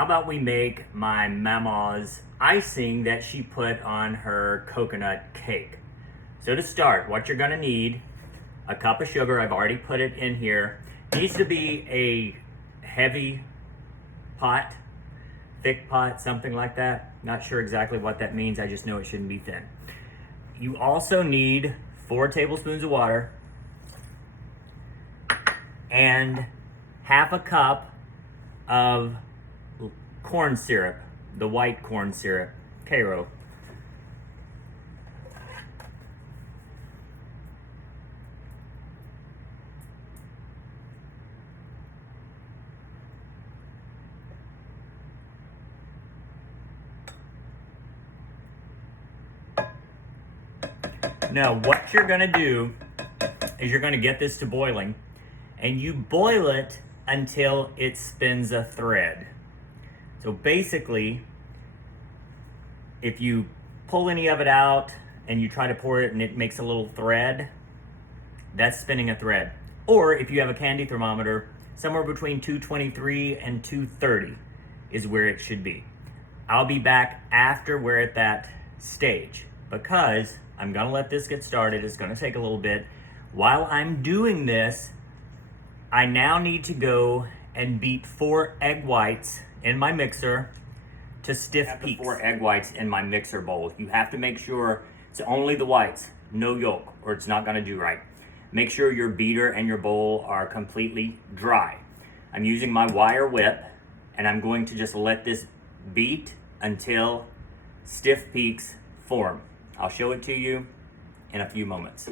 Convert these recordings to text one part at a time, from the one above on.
how about we make my Mammaw's icing that she put on her coconut cake. So to start, what you're gonna need, a cup of sugar. I've already put it in here. Needs to be a heavy pot, thick pot, something like that. Not sure exactly what that means. I just know it shouldn't be thin. You also need 4 tablespoons of water and half a cup of corn syrup, the white corn syrup, Cairo. Now, what you're gonna do is you're gonna get this to boiling, and you boil it until it spins a thread. So basically, if you pull any of it out and you try to pour it and it makes a little thread, that's spinning a thread. Or if you have a candy thermometer, somewhere between 223 and 230 is where it should be. I'll be back after we're at that stage, because I'm gonna let this get started. It's gonna take a little bit. While I'm doing this, I now need to go and beat 4 egg whites in my mixer to stiff peaks. 4 egg whites in my mixer bowl. You have to make sure it's only the whites, no yolk, or it's not gonna do right. Make sure your beater and your bowl are completely dry. I'm using my wire whip, and I'm going to just let this beat until stiff peaks form. I'll show it to you in a few moments.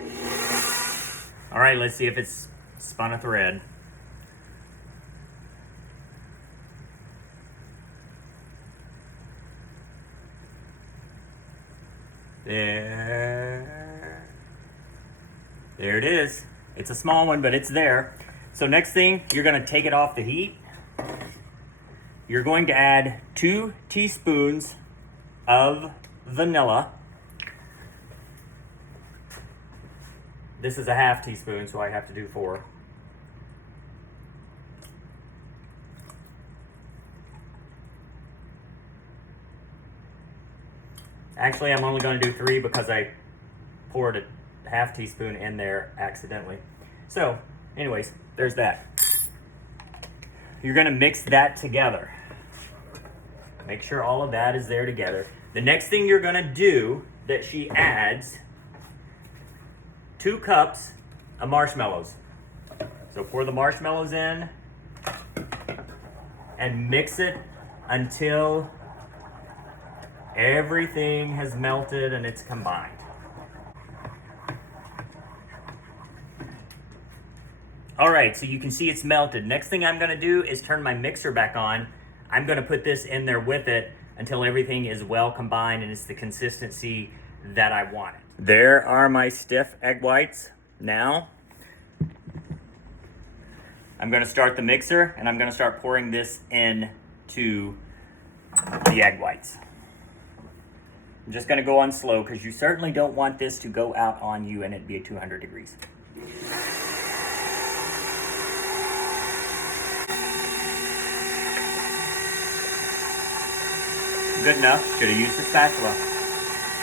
All right, let's see if it's spun a thread. There it is. It's a small one, but it's there. So next thing, you're gonna take it off the heat. You're going to add 2 teaspoons of vanilla. This is a half teaspoon, so I have to do 4. Actually, I'm only going to do 3 because I poured a half teaspoon in there accidentally. So, anyways, there's that. You're going to mix that together. Make sure all of that is there together. The next thing you're going to do that she adds 2 cups of marshmallows. So pour the marshmallows in and mix it until everything has melted and it's combined. All right, so you can see it's melted. Next thing I'm gonna do is turn my mixer back on. I'm gonna put this in there with it until everything is well combined and it's the consistency that I want it. There are my stiff egg whites. Now, I'm gonna start the mixer and I'm gonna start pouring this into the egg whites. I'm just gonna go on slow because you certainly don't want this to go out on you and it be at 200 degrees. Good enough, should have used the spatula.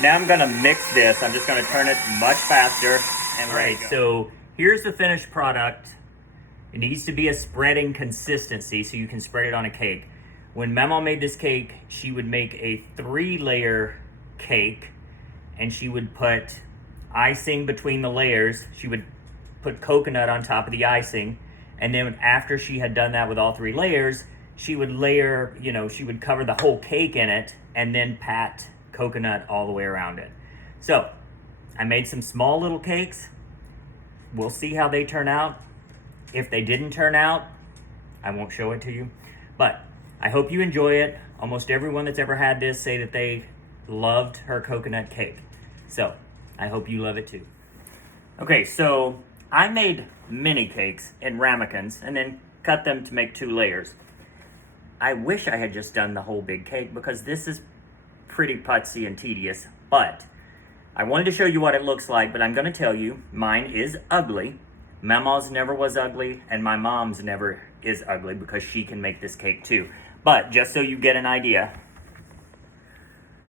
Now I'm gonna mix this. I'm just gonna turn it much faster. And right, so here's the finished product. It needs to be a spreading consistency so you can spread it on a cake. When Mammaw made this cake, she would make a 3-layer cake and she would put icing between the layers. She would put coconut on top of the icing. And then after she had done that with all 3 layers, she would layer, she would cover the whole cake in it and then pat coconut all the way around it. So I made some small little cakes. We'll see how they turn out. If they didn't turn out, I won't show it to you. But I hope you enjoy it. Almost everyone that's ever had this say that they loved her coconut cake. So I hope you love it too. Okay, so I made mini cakes in ramekins and then cut them to make 2 layers. I wish I had just done the whole big cake because this is pretty putsy and tedious, but I wanted to show you what it looks like, but I'm going to tell you, mine is ugly. Mammaw's never was ugly, and my mom's never is ugly because she can make this cake too. But just so you get an idea,